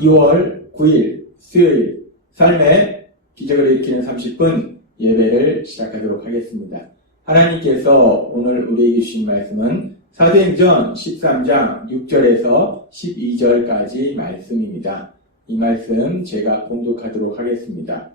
2월 9일 수요일 삶의 기적을 일으키는 30분 예배를 시작하도록 하겠습니다. 하나님께서 오늘 우리에게 주신 말씀은 사도행전 13장 6절에서 12절까지 말씀입니다. 이 말씀 제가 봉독하도록 하겠습니다.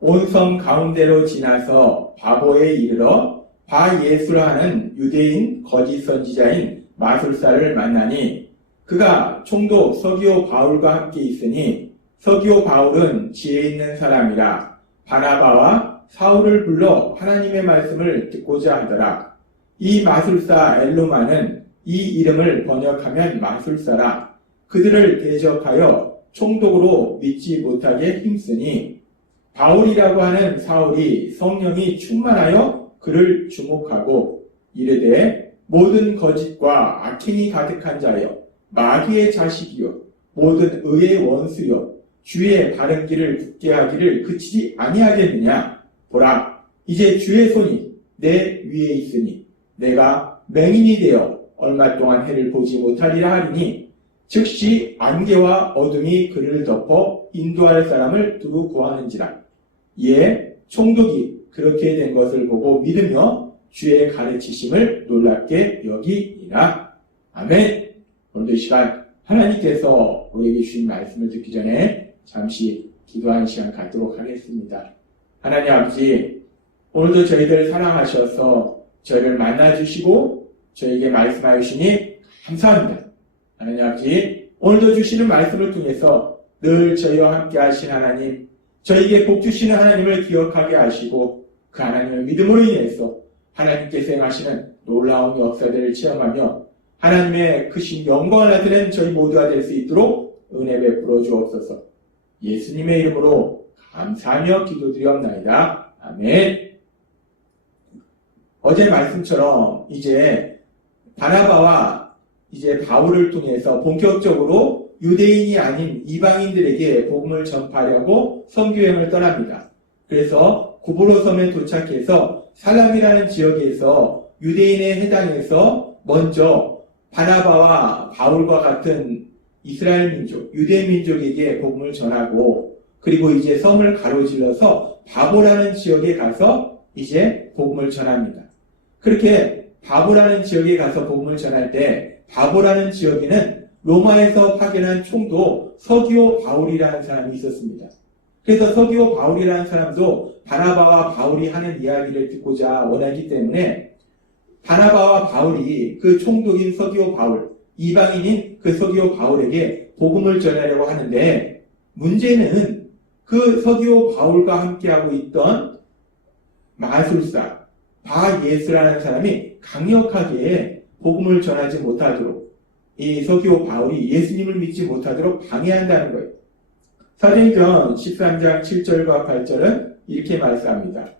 온 섬 가운데로 지나서 바보에 이르러 바예수라 하는 유대인 거짓 선지자인 마술사를 만나니 그가 총독 서기오 바울과 함께 있으니 서기오 바울은 지혜 있는 사람이라 바나바와 사울을 불러 하나님의 말씀을 듣고자 하더라. 이 마술사 엘루마는 이 이름을 번역하면 마술사라. 그들을 대적하여 총독으로 믿지 못하게 힘쓰니 바울이라고 하는 사울이 성령이 충만하여 그를 주목하고 이르되 모든 거짓과 악행이 가득한 자여 마귀의 자식이요 모든 의의 원수요 주의 바른 길을 굳게 하기를 그치지 아니하겠느냐. 보라, 이제 주의 손이 내 위에 있으니 내가 맹인이 되어 얼마 동안 해를 보지 못하리라 하리니 즉시 안개와 어둠이 그를 덮어 인도할 사람을 두루 구하는지라. 이에 총독이 그렇게 된 것을 보고 믿으며 주의 가르치심을 놀랍게 여기니라. 아멘. 오늘도 이 시간 하나님께서 우리에게 주신 말씀을 듣기 전에 잠시 기도하는 시간 갖도록 하겠습니다. 하나님 아버지, 오늘도 저희들 사랑하셔서 저희를 만나주시고 저에게 말씀하여 주시니 감사합니다. 하나님 아버지, 오늘도 주시는 말씀을 통해서 늘 저희와 함께 하신 하나님, 저희에게 복 주시는 하나님을 기억하게 하시고 그 하나님을 믿음으로 인해서 하나님께서 행하시는 놀라운 역사들을 체험하며 하나님의 크신 영광을 나타내는 저희 모두가 될 수 있도록 은혜 베풀어 주옵소서. 예수님의 이름으로 감사하며 기도드리옵나이다. 아멘. 어제 말씀처럼 이제 바나바와 이제 바울을 통해서 본격적으로 유대인이 아닌 이방인들에게 복음을 전파하려고 선교여행을 떠납니다. 그래서 구브로 섬에 도착해서 살람이라는 지역에서 유대인에 해당해서 먼저 바나바와 바울과 같은 이스라엘 민족, 유대 민족에게 복음을 전하고 그리고 이제 섬을 가로질러서 바보라는 지역에 가서 이제 복음을 전합니다. 그렇게 바보라는 지역에 가서 복음을 전할 때 바보라는 지역에는 로마에서 파견한 총독 서기오 바울이라는 사람이 있었습니다. 그래서 서기오 바울이라는 사람도 바나바와 바울이 하는 이야기를 듣고자 원하기 때문에 바나바와 바울이 그 총독인 서기오 바울, 이방인인 그 서기오 바울에게 복음을 전하려고 하는데 문제는 그 서기오 바울과 함께하고 있던 마술사 바예스라는 사람이 강력하게 복음을 전하지 못하도록 이 서기오 바울이 예수님을 믿지 못하도록 방해한다는 거예요. 사도행전 13장 7절과 8절은 이렇게 말씀합니다.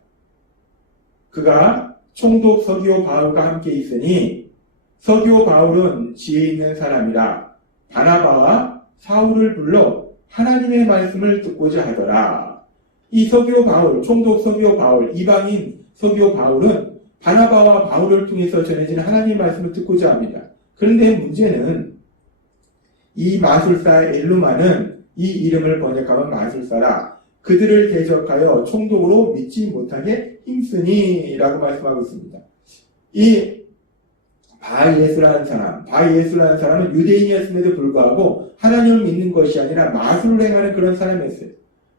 그가 총독 서기오 바울과 함께 있으니 서기오 바울은 지혜 있는 사람이라 바나바와 사울을 불러 하나님의 말씀을 듣고자 하더라. 이 서기오 바울, 총독 서기오 바울, 이방인 서기오 바울은 바나바와 바울을 통해서 전해지는 하나님의 말씀을 듣고자 합니다. 그런데 문제는 이 마술사 엘루마는 이 이름을 번역하면 마술사라 그들을 대적하여 총독으로 믿지 못하게 힘쓰니 라고 말씀하고 있습니다. 이 바예수라는 사람은 유대인이었음에도 불구하고 하나님을 믿는 것이 아니라 마술을 행하는 그런 사람이었어요.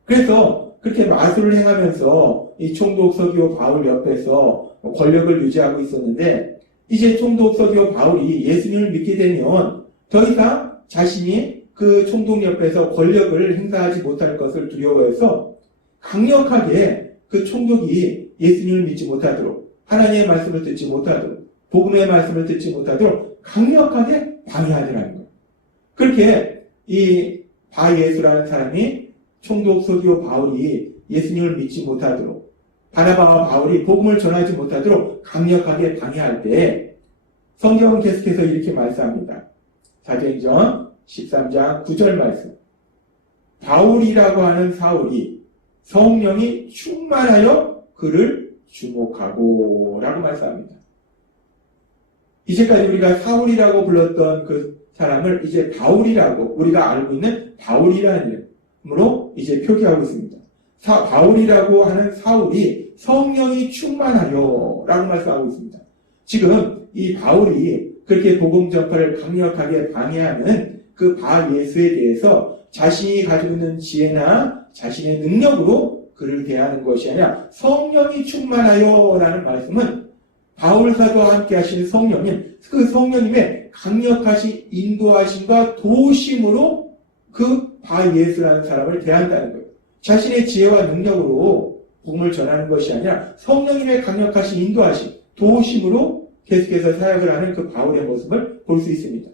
그래서 그렇게 마술을 행하면서 이 총독 서기오 바울 옆에서 권력을 유지하고 있었는데 이제 총독 서기오 바울이 예수님을 믿게 되면 더 이상 자신이 그 총독 옆에서 권력을 행사하지 못할 것을 두려워해서 강력하게 그 총독이 예수님을 믿지 못하도록 하나님의 말씀을 듣지 못하도록 복음의 말씀을 듣지 못하도록 강력하게 방해하더라는 거예요. 그렇게 이 바예수라는 사람이 총독 서기오 바울이 예수님을 믿지 못하도록 바나바와 바울이 복음을 전하지 못하도록 강력하게 방해할 때 성경은 계속해서 이렇게 말씀합니다. 사도행전 13장 9절 말씀. 바울이라고 하는 사울이 성령이 충만하여 그를 주목하고 라고 말씀합니다. 이제까지 우리가 사울이라고 불렀던 그 사람을 이제 바울이라고, 우리가 알고 있는 바울이라는 이름으로 이제 표기하고 있습니다. 바울이라고 하는 사울이 성령이 충만하여 라고 말씀하고 있습니다. 지금 이 바울이 그렇게 복음 전파를 강력하게 방해하는 그 바 예수에 대해서 자신이 가지고 있는 지혜나 자신의 능력으로 그를 대하는 것이 아니라 성령이 충만하여 라는 말씀은 바울 사도와 함께 하시는 성령님, 그 성령님의 강력하신 인도하심과 도우심으로 그 바 예수라는 사람을 대한다는 거예요. 자신의 지혜와 능력으로 복음을 전하는 것이 아니라 성령님의 강력하신 인도하심, 도우심으로 계속해서 사역을 하는 그 바울의 모습을 볼 수 있습니다.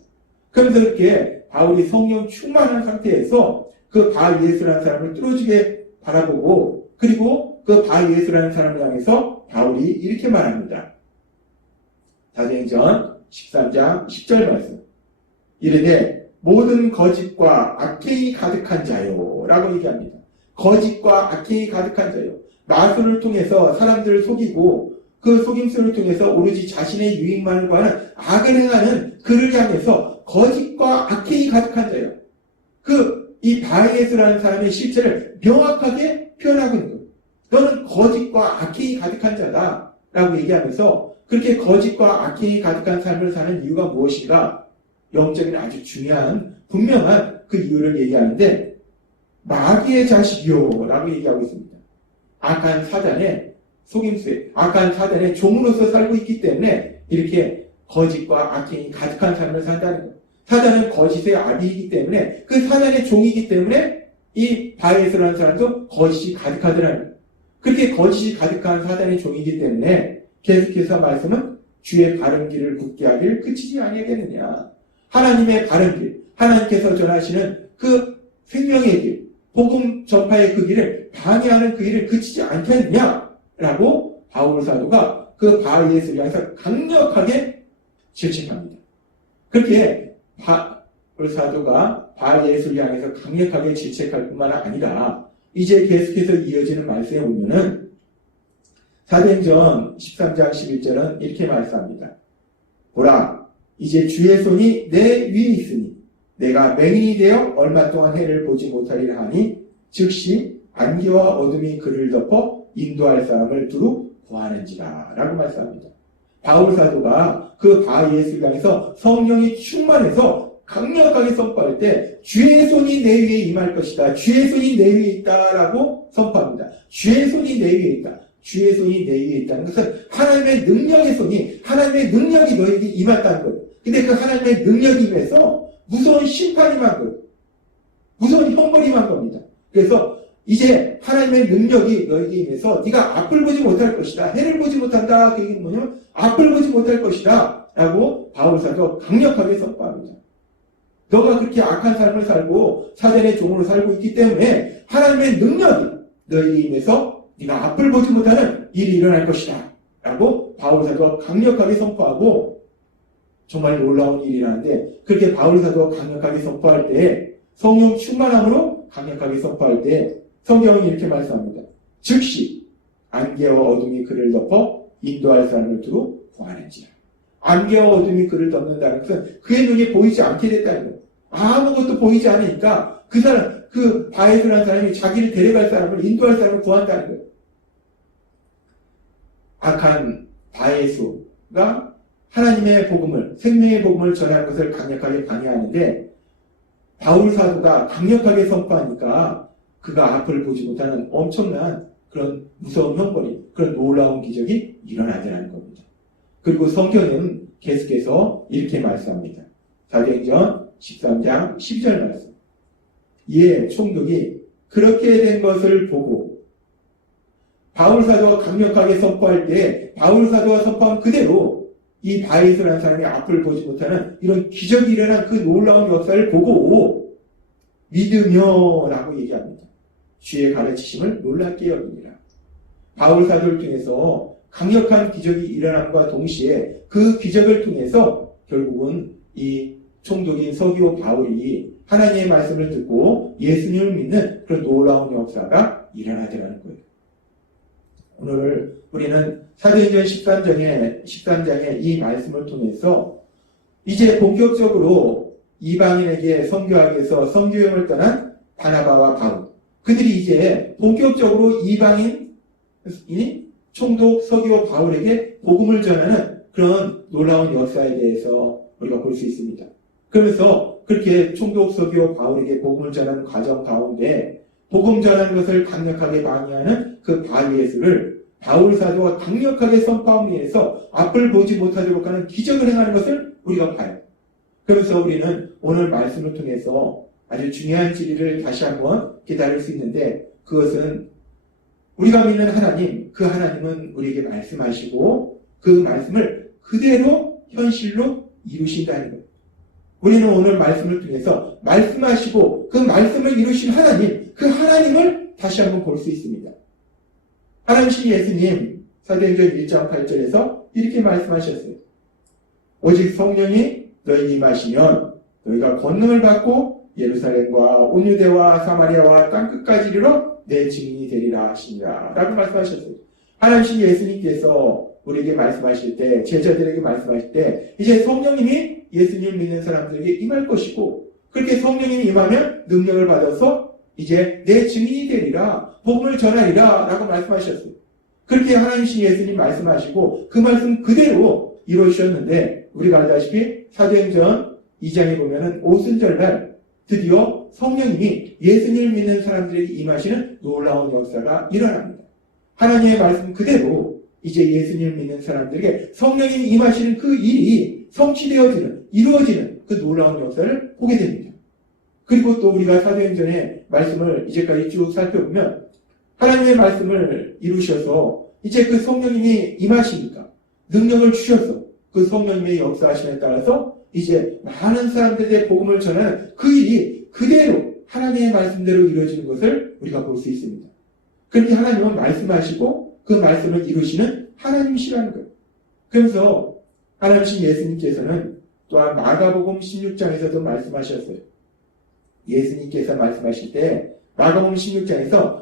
그러면서 이렇게 바울이 성령 충만한 상태에서 그 바 예수라는 사람을 뚫어지게 바라보고, 그리고 그 바 예수라는 사람을 향해서 바울이 이렇게 말합니다. 사도행전 13장 10절 말씀. 이르되 모든 거짓과 악행이 가득한 자요 라고 얘기합니다. 거짓과 악행이 가득한 자요. 마술을 통해서 사람들을 속이고 그 속임수를 통해서 오로지 자신의 유익만을 구하는 악을 행하는 그를 향해서 거짓과 악행이 가득한 자요. 이 바예수라는 사람의 실체를 명확하게 표현하고 있는 거예요. 너는 거짓과 악행이 가득한 자다 라고 얘기하면서 그렇게 거짓과 악행이 가득한 삶을 사는 이유가 무엇인가? 영적인 아주 중요한 분명한 그 이유를 얘기하는데 마귀의 자식이요 라고 얘기하고 있습니다. 악한 사단의 속임수에, 악한 사단의 종으로서 살고 있기 때문에 이렇게 거짓과 악행이 가득한 삶을 산다는 거예요. 사단은 거짓의 아비이기 때문에 그 사단의 종이기 때문에 이 바예수라는 사람도 거짓이 가득하더라는 거예요. 그렇게 거짓이 가득한 사단의 종이기 때문에 계속해서 말씀은 주의 바른 길을 굳게 하길 그치지 아니하겠느냐. 하나님의 바른 길, 하나님께서 전하시는 그 생명의 길, 복음 전파의 그 길을 방해하는 그 길을 그치지 않겠느냐라고 바울 사도가 그 바 예수를 향해서 강력하게 질책합니다. 그렇게 바울 사도가 바 예수를 향해서 강력하게 질책할 뿐만 아니라 이제 계속해서 이어지는 말씀에 보면은 사도행전 13장 11절은 이렇게 말씀합니다. 보라, 이제 주의 손이 내 위에 있으니 내가 맹인이 되어 얼마 동안 해를 보지 못하리라 하니 즉시 안개와 어둠이 그를 덮어 인도할 사람을 두루 구하는지라 라고 말씀합니다. 바울 사도가 그 바 예수를 향해서 성령이 충만해서 강력하게 선포할 때 주의 손이 내 위에 임할 것이다. 주의 손이 내 위에 있다라고 선포합니다. 주의 손이 내 위에 있다. 주의 손이 내 위에 있다는 것은 하나님의 능력의 손이, 하나님의 능력이 너에게 임했다는 거예요. 근데 그 하나님의 능력이 임해서 무서운 심판이 임한 거예요. 무서운 형벌이 임한 겁니다. 그래서 이제 하나님의 능력이 너에게 임해서 네가 앞을 보지 못할 것이다. 해를 보지 못한다. 그 얘기는 뭐냐면 앞을 보지 못할 것이다. 라고 바울 사도가 강력하게 선포합니다. 너가 그렇게 악한 삶을 살고 사단의 종으로 살고 있기 때문에 하나님의 능력이 너에게 임해서 네가 앞을 보지 못하는 일이 일어날 것이다. 라고 바울 사도가 강력하게 선포하고 정말 놀라운 일이라는데 그렇게 바울 사도가 강력하게 선포할 때 성령 충만함으로 강력하게 선포할 때 성경은 이렇게 말씀합니다. 즉시 안개와 어둠이 그를 덮어 인도할 사람을 두루 구하는지라. 안개와 어둠이 그를 덮는다는 것은 그의 눈이 보이지 않게 됐다는 거예요. 아무것도 보이지 않으니까 그 사람, 그 바에서라는 사람이 자기를 데려갈 사람을, 인도할 사람을 구한다는 거예요. 악한 바에수가 하나님의 복음을, 생명의 복음을 전하는 것을 강력하게 방해하는데 바울 사도가 강력하게 선포하니까 그가 앞을 보지 못하는 엄청난 그런 무서운 형벌이, 그런 놀라운 기적이 일어나더라는 겁니다. 그리고 성경은 계속해서 이렇게 말씀합니다. 사도행전 13장 12절 말씀. 이에 총독이 그렇게 된 것을 보고 바울 사도가 강력하게 선포할 때 바울 사도가 선포한 그대로 이 바에서라는 사람이 앞을 보지 못하는 이런 기적이 일어난 그 놀라운 역사를 보고 믿으며 라고 얘기합니다. 주의 가르치심을 놀랍게 여기니라. 바울 사도를 통해서 강력한 기적이 일어남과 동시에 그 기적을 통해서 결국은 이 총독인 서기오 바울이 하나님의 말씀을 듣고 예수님을 믿는 그런 놀라운 역사가 일어나더라는 거예요. 오늘 우리는 사도행전 13장의 이 말씀을 통해서 이제 본격적으로 이방인에게 선교하기 위해서 선교여행을 떠난 바나바와 바울. 그들이 이제 본격적으로 이방인이 총독 서기오 바울에게 복음을 전하는 그런 놀라운 역사에 대해서 우리가 볼 수 있습니다. 그러면서 그렇게 총독 서기오 바울에게 복음을 전하는 과정 가운데 복음 전하는 것을 강력하게 방해하는 그 바리예수를 바울 사도가 강력하게 선포함으로 인해서 앞을 보지 못하도록 하는 기적을 행하는 것을 우리가 봐요. 그래서 우리는 오늘 말씀을 통해서 아주 중요한 진리를 다시 한번 깨달을 수 있는데, 그것은 우리가 믿는 하나님, 그 하나님은 우리에게 말씀하시고 그 말씀을 그대로 현실로 이루신다는 것. 우리는 오늘 말씀을 통해서 말씀하시고 그 말씀을 이루신 하나님, 그 하나님을 다시 한번 볼 수 있습니다. 하나님이신 예수님, 사도행전 1장 8절에서 이렇게 말씀하셨어요. 오직 성령이 너희 임하시면 너희가 권능을 받고 예루살렘과 온 유대와 사마리아와 땅끝까지 이르러 내 증인이 되리라 하시니라 라고 말씀하셨어요. 하나님이신 예수님께서 우리에게 말씀하실 때, 제자들에게 말씀하실 때 이제 성령님이 예수님 믿는 사람들에게 임할 것이고, 그렇게 성령님이 임하면 능력을 받아서 이제 내 증인이 되리라, 복음을 전하리라 라고 말씀하셨어요. 그렇게 하나님이신 예수님 말씀하시고 그 말씀 그대로 이루어주셨는데, 우리가 알다시피 사도행전 2장에 보면은 오순절날 드디어 성령님이 예수님을 믿는 사람들에게 임하시는 놀라운 역사가 일어납니다. 하나님의 말씀 그대로 이제 예수님을 믿는 사람들에게 성령님이 임하시는 그 일이 성취되어지는, 이루어지는 그 놀라운 역사를 보게 됩니다. 그리고 또 우리가 사도행전의 말씀을 이제까지 쭉 살펴보면 하나님의 말씀을 이루셔서 이제 그 성령님이 임하시니까 능력을 주셔서 그 성령님의 역사하심에 따라서 이제 많은 사람들에게 복음을 전하는 그 일이 그대로 하나님의 말씀대로 이루어지는 것을 우리가 볼 수 있습니다. 그렇게 하나님은 말씀하시고 그 말씀을 이루시는 하나님이시라는 거예요. 그래서 하나님이신 예수님께서는 또한 마가복음 16장에서도 말씀하셨어요. 예수님께서 말씀하실 때 마가복음 16장에서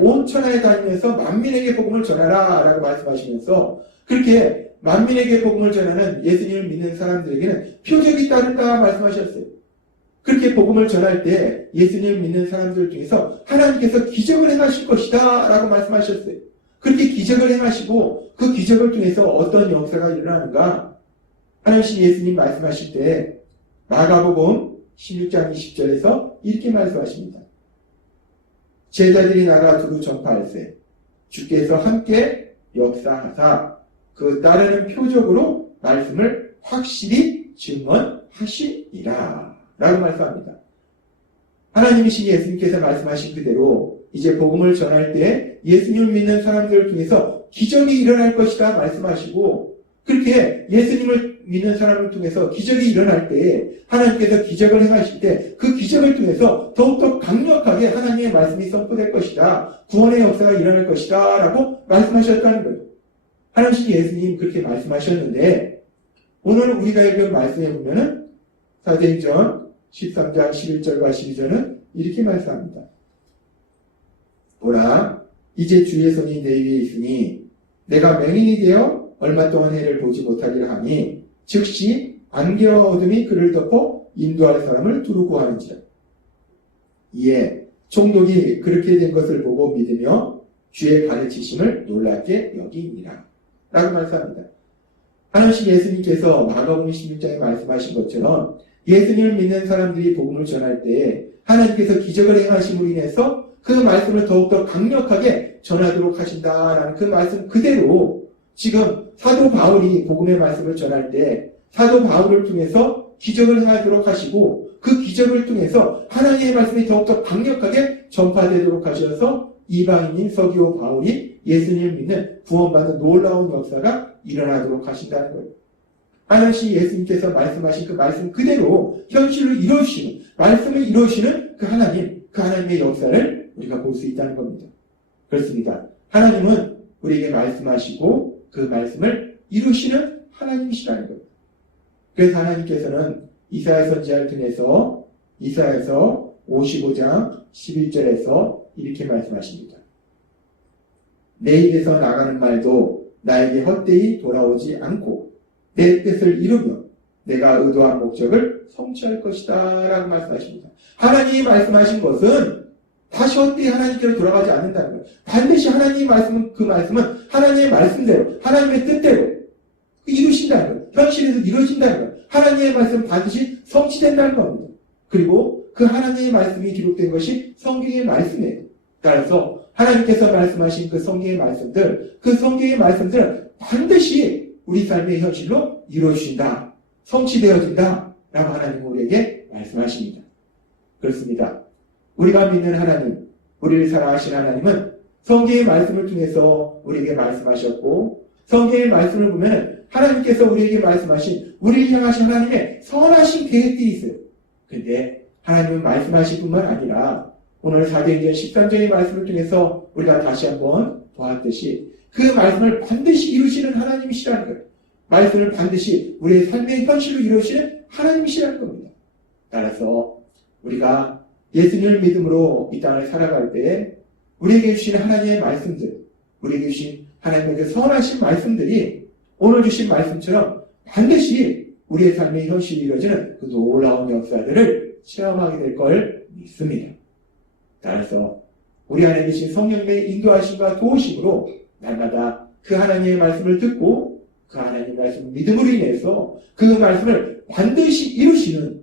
온 천하에 다니면서 만민에게 복음을 전하라 라고 말씀하시면서, 그렇게 만민에게 복음을 전하는 예수님을 믿는 사람들에게는 표적이 따른다 말씀하셨어요. 그렇게 복음을 전할 때 예수님을 믿는 사람들 중에서 하나님께서 기적을 행하실 것이다 라고 말씀하셨어요. 그렇게 기적을 행하시고 그 기적을 통해서 어떤 역사가 일어나는가, 하나님이신 예수님 말씀하실 때 마가복음 16장 20절에서 이렇게 말씀하십니다. 제자들이 나가 두루 전파할세 주께서 함께 역사하사 그 따르는 표적으로 말씀을 확실히 증언하시리라 라고 말씀합니다. 하나님이신 예수님께서 말씀하신 그대로 이제 복음을 전할 때 예수님을 믿는 사람들을 통해서 기적이 일어날 것이다 말씀하시고, 그렇게 예수님을 믿는 사람을 통해서 기적이 일어날 때 하나님께서 기적을 행하실 때 그 기적을 통해서 더욱더 강력하게 하나님의 말씀이 선포될 것이다, 구원의 역사가 일어날 것이다 라고 말씀하셨다는 거예요. 하나님이신 예수님 그렇게 말씀하셨는데, 오늘 우리가 읽은 말씀에 보면은 사도행전 13장 11절과 12절은 이렇게 말씀합니다. 보라, 이제 주의 손이 내 위에 있으니 내가 맹인이 되어 얼마 동안 해를 보지 못하리라 하니 즉시 안개와 어둠이 그를 덮어 인도할 사람을 두루 구하는지라. 이에 총독이 그렇게 된 것을 보고 믿으며 주의 가르치심을 놀랍게 여기니라 라고 말씀합니다. 하나님 예수님께서 마가복음 16장에 말씀하신 것처럼 예수님을 믿는 사람들이 복음을 전할 때 하나님께서 기적을 행하심으로 인해서 그 말씀을 더욱더 강력하게 전하도록 하신다라는 그 말씀 그대로 지금 사도 바울이 복음의 말씀을 전할 때 사도 바울을 통해서 기적을 행하도록 하시고, 그 기적을 통해서 하나님의 말씀이 더욱더 강력하게 전파되도록 하셔서 이방인인 서기오 바울이 예수님을 믿는 구원받는 놀라운 역사가 일어나도록 하신다는 거예요. 하나님 예수님께서 말씀하신 그 말씀 그대로 현실로 이루시는, 말씀을 이루시는 그 하나님의 역사를 우리가 볼 수 있다는 겁니다. 그렇습니다. 하나님은 우리에게 말씀하시고 그 말씀을 이루시는 하나님이시라는 겁니다. 그래서 하나님께서는 이사야 선지자를 통해서 이사야서 55장 11절에서 이렇게 말씀하십니다. 내 입에서 나가는 말도 나에게 헛되이 돌아오지 않고 내 뜻을 이루며 내가 의도한 목적을 성취할 것이다 라고 말씀하십니다. 하나님이 말씀하신 것은 다시 헛되이 하나님께로 돌아가지 않는다는 거예요. 반드시 하나님이 그 말씀은 하나님의 말씀대로, 하나님의 뜻대로 이루신다는 거예요. 현실에서 이루어진다는 거예요. 하나님의 말씀은 반드시 성취된다는 겁니다. 그리고 그 하나님의 말씀이 기록된 것이 성경의 말씀이에요. 따라서 하나님께서 말씀하신 그 성경의 말씀들, 그 성경의 말씀들은 반드시 우리 삶의 현실로 이루어진다, 성취되어진다 라고 하나님은 우리에게 말씀하십니다. 그렇습니다. 우리가 믿는 하나님, 우리를 사랑하신 하나님은 성경의 말씀을 통해서 우리에게 말씀하셨고, 성경의 말씀을 보면 하나님께서 우리에게 말씀하신, 우리를 향하신 하나님의 선하신 계획이 있어요. 그런데 하나님은 말씀하실 뿐만 아니라 오늘 사도행전 13장의 말씀을 통해서 우리가 다시 한번 보았듯이 그 말씀을 반드시 이루시는 하나님이시라는 거예요. 말씀을 반드시 우리의 삶의 현실로 이루시는 하나님이시라는 겁니다. 따라서 우리가 예수님을 믿음으로 이 땅을 살아갈 때 우리에게 주신 하나님의 말씀들, 우리에게 주신 하나님의 그 선하신 말씀들이 오늘 주신 말씀처럼 반드시 우리의 삶의 현실이 이루어지는 그 놀라운 역사들을 체험하게 될 걸 믿습니다. 따라서 우리 안에 계신 성령님의 인도하심과 도우심으로 날마다 그 하나님의 말씀을 듣고 그 하나님의 말씀을 믿음으로 인해서 그 말씀을 반드시 이루시는,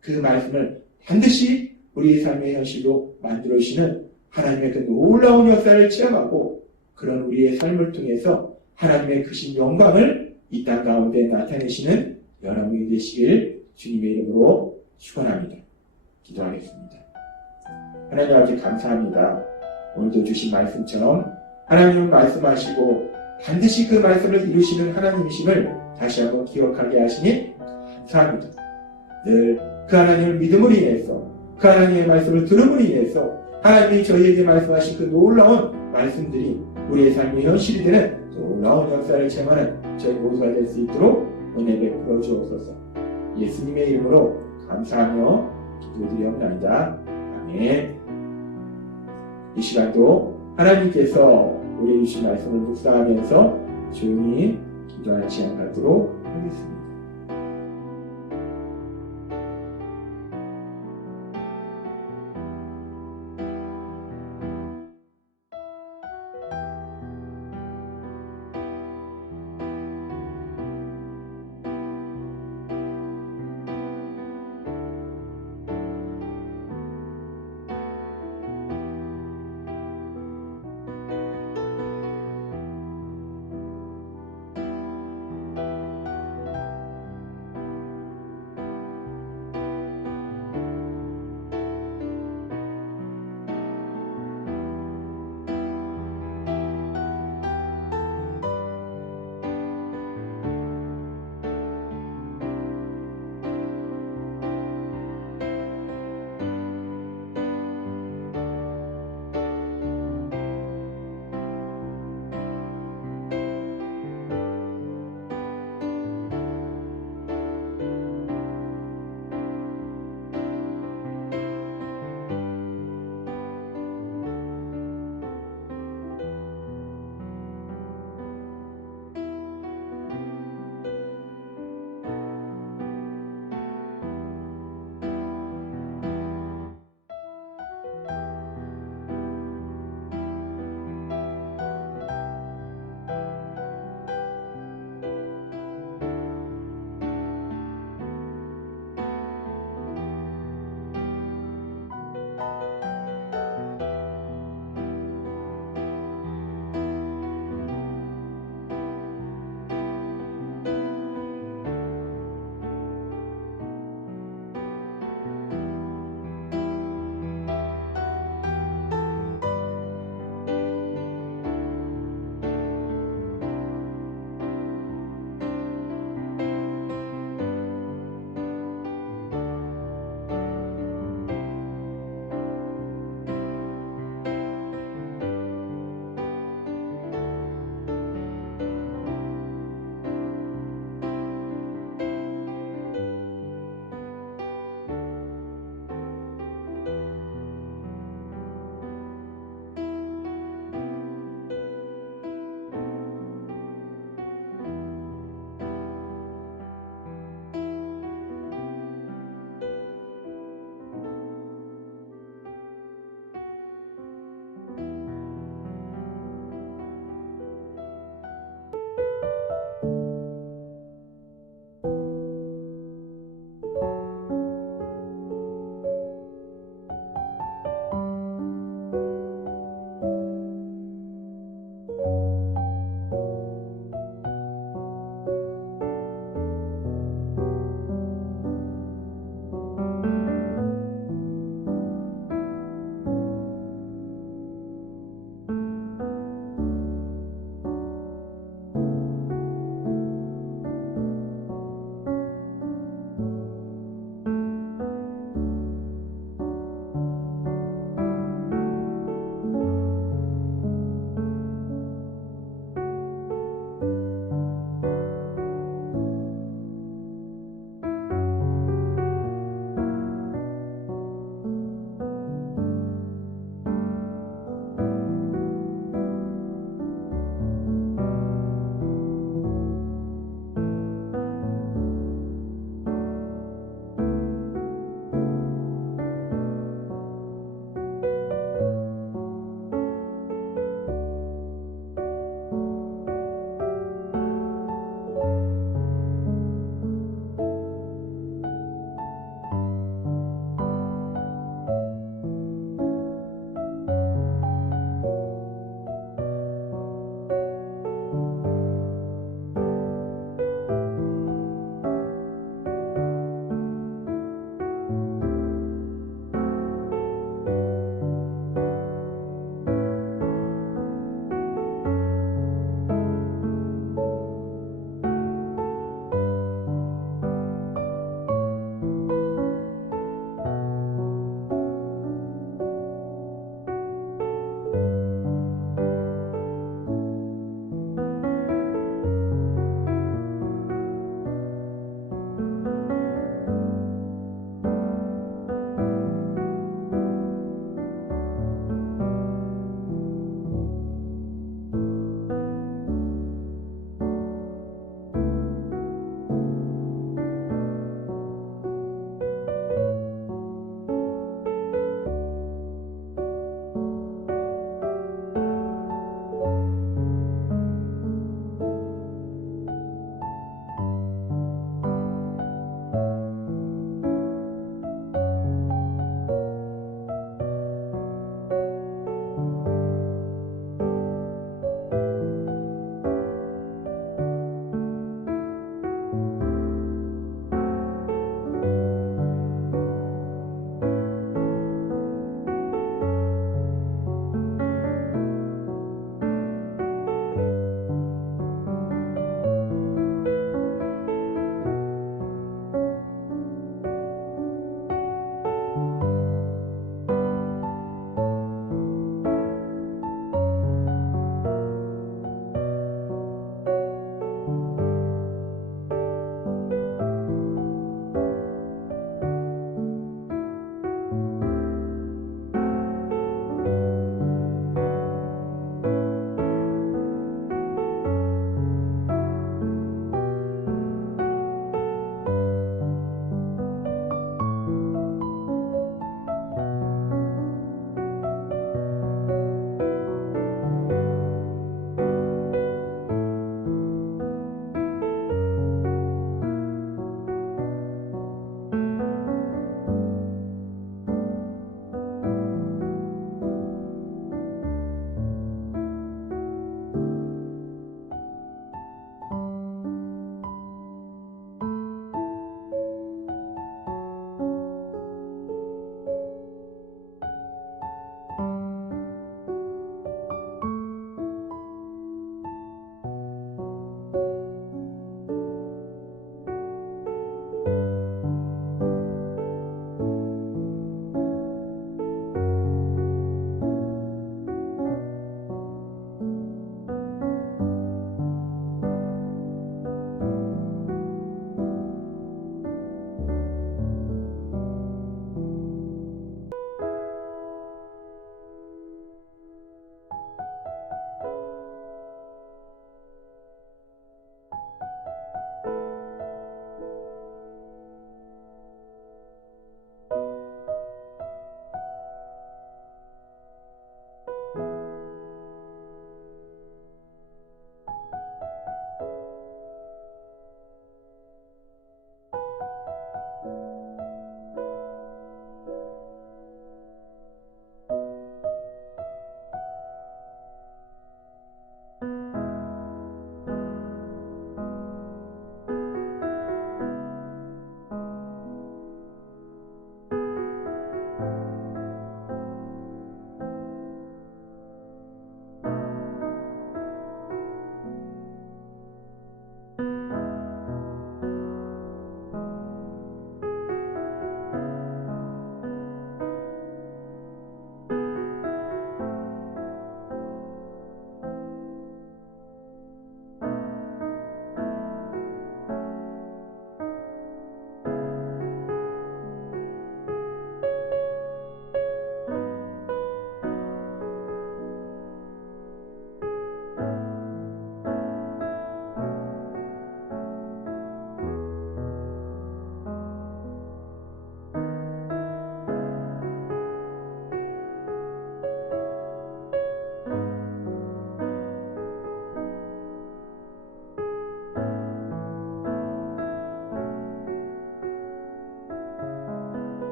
그 말씀을 반드시 우리의 삶의 현실로 만들어주시는 하나님의 그 놀라운 역사를 체험하고 그런 우리의 삶을 통해서 하나님의 크신 영광을 이 땅 가운데 나타내시는 여러분이 되시길 주님의 이름으로 축원합니다. 기도하겠습니다. 하나님 아버지 감사합니다. 오늘도 주신 말씀처럼 하나님은 말씀하시고 반드시 그 말씀을 이루시는 하나님이심을 다시 한번 기억하게 하시니 감사합니다. 늘 그 하나님을 믿음으로 인해서 그 하나님의 말씀을 들음으로 인해서 하나님이 저희에게 말씀하신 그 놀라운 말씀들이 우리의 삶의 현실이 되는 놀라운 역사를 체험하는 저희 모두가 될 수 있도록 은혜 베풀어 주옵소서. 예수님의 이름으로 감사하며 기도드리옵나이다. 아멘. 이 시간도 하나님께서 우리에게 주신 말씀을 묵상하면서 조용히 기도하는 시간 갖도록 하겠습니다.